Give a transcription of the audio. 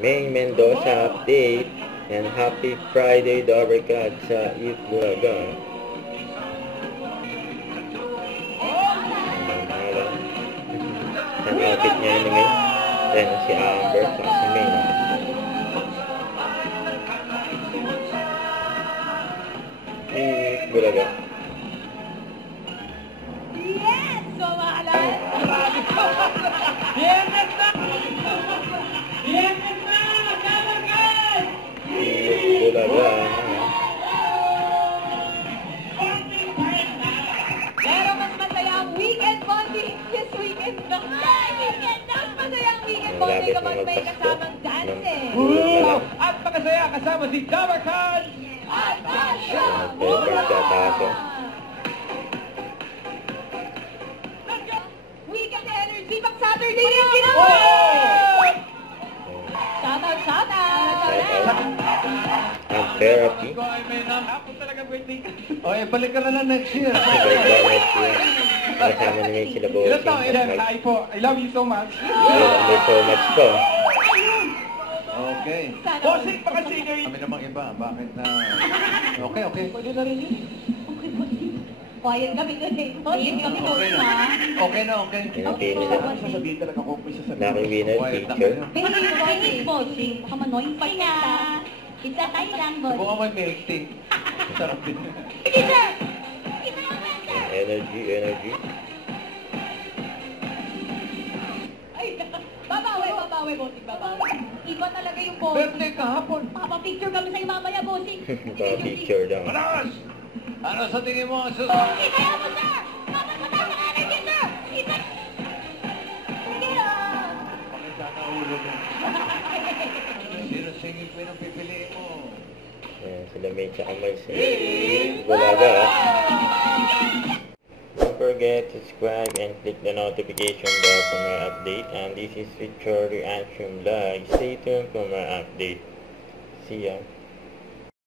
May Mendoza update. And happy Friday, Dabarkad sa Eat Bulaga. Ang outfit niya yun ngayon. Then si Amber at si May. Eat Bulaga. Yes! So mga kalan! Yes na! Yes na! Dabarkad! Eat Bulaga. Pero mas masaya ang weekend bonding this weekend na. Mas masaya ang weekend bonding kapag may kasamang dancing. At makasaya kasama si Dabarkad! At Tasha Pepper sa taso. Weekend energy pag Saturday yung ginawa! Shout out, shout out! Ang therapy. Ako talaga birthday ka. Okay, balik ka na lang next year. Bye-bye po. Kasama ni May sila Bossing. Ilan taon? Ilan? Hi po. I love you so much. Thank you so much po. Okay. Bossing pa kasi ngayon. Kami namang iba, bakit na... Okay, okay. Pwede na rin yun. Quiet kami doon eh. Quiet kami doon ha. Okay na, okay. Pinapili na. Sasabihin talaga ko po isa sa Lucky winner, Quiet na picture. kayo. Pingit bossing. Baka manoy pa niya. Isa tayo lang bossing. Subukan mo yung milk tea. Sarap din. Sige sir! Isa lang sir! Energy, energy. Ay, babawi, bossing, babawi. Iba talaga yung bossing. Birthday kahapon. Papapicture kami sa'yo mamaya, bossing. Pa-picture lang. Manas! Ano sa tingin mo ang susunod? Ikaya mo, sir! Dapat mo tayo ng energy, sir! Isa! Sige lang! Bakit sana ulo mo? Sino singing ko yung pipiliin mo? Ayan, sila May tsaka Mars. Bulaga. Don't forget to subscribe and click the notification bell for more update. And this is Victor Reaction Vlog. Stay tuned for more update. See ya.